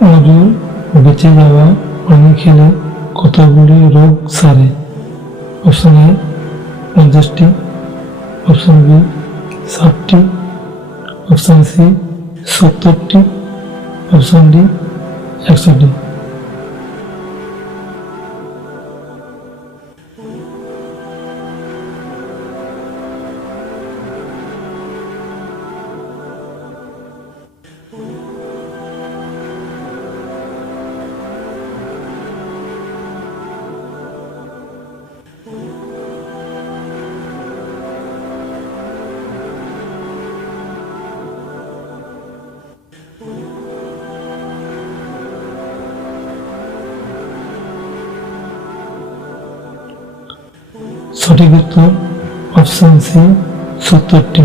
মজুর বেঁচে যাওয়া পানি খেলে কতগুলি রোগ সারে। অপশন এ পঞ্চাশটি। অপশন বি ষাটটি। অপশন সি সত্তরটি। অপশন ডি একশোটি। সঠিক উত্তর অপশন সি সত্তরটি।